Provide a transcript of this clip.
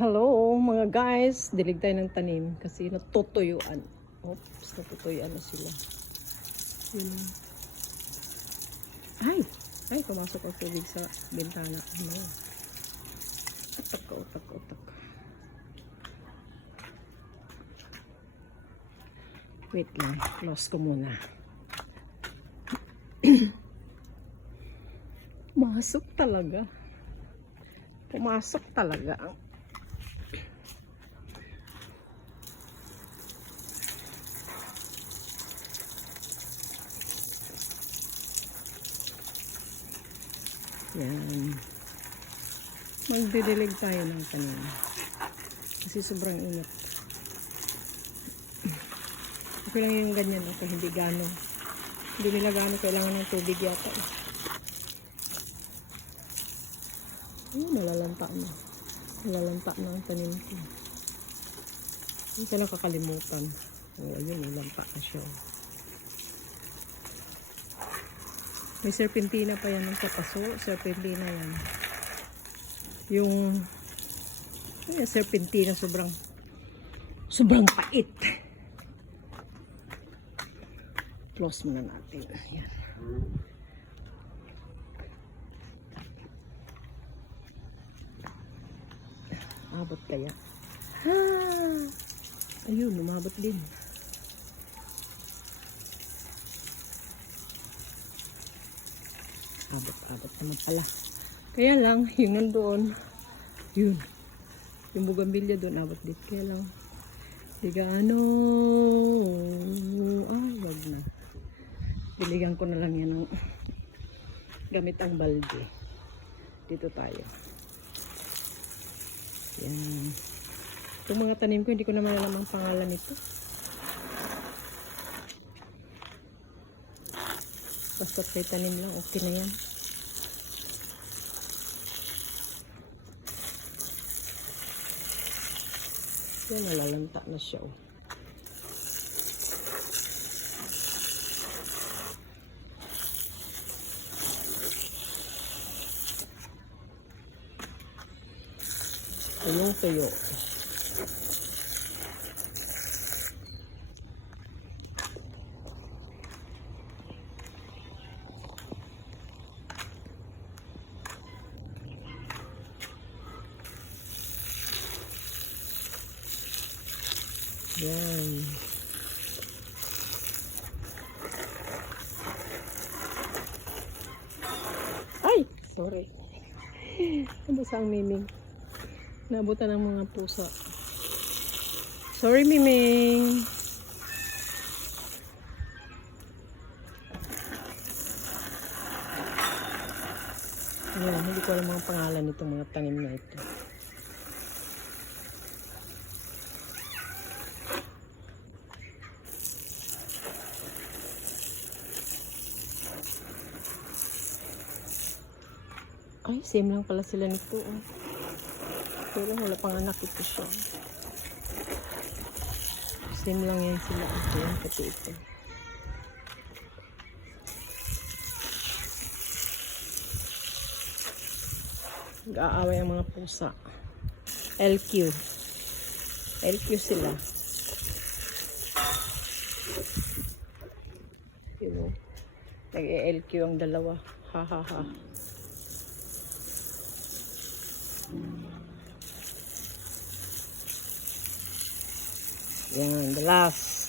Hello mga guys, dilig tayo ng tanim kasi natutuyuan. Oops, natutuyuan na sila. Yun. Ay, pumasok ang tubig sa bintana. Ano? Utak. Wait lang, close ko muna. Pumasok talaga. Yan. Magdidilig tayo ng tanim. Kasi sobrang init. Okay lang yung ganyan. Okay, hindi gano'n. Hindi nila gano'n kailangan ng tubig yata. Nalalanta na. Nalalanta na ang tanim ko. Hindi ka lang kakalimutan. Ayun, nalalanta na siya. May serpentina pa yan sa paso. Serpentina yan. Yung serpentina sobrang pait. Close muna natin. Ayan. Abot kaya? Ayun, umabot din. Abot naman pala. Kaya lang, yung nandoon, yun. Yung bugambilya doon, abot din. Kaya lang, di gaano. Wag na. Biligan ko na lang yan ng gamit ang balde. Dito tayo. Yan. Itong mga tanim ko, hindi ko naman alam ang pangalan nito. Basta may tanim lang, okay na yan. Yan, nalalanta na siya. Tuyo. Yan. Ay! Sorry. Nabasa ang miming. Nabutan ng mga pusa. Sorry, miming. Ayan, hindi ko alam mga pangalan nitong mga tanim na ito. Ay, same lang pala sila nito. Pero wala pang anak ito siya. Same lang yan sila. Ayan, pati ito. Nag-aaway ang mga pusa. LQ sila. Yun. Nag-LQ ang dalawa. Ha. Yan, the last.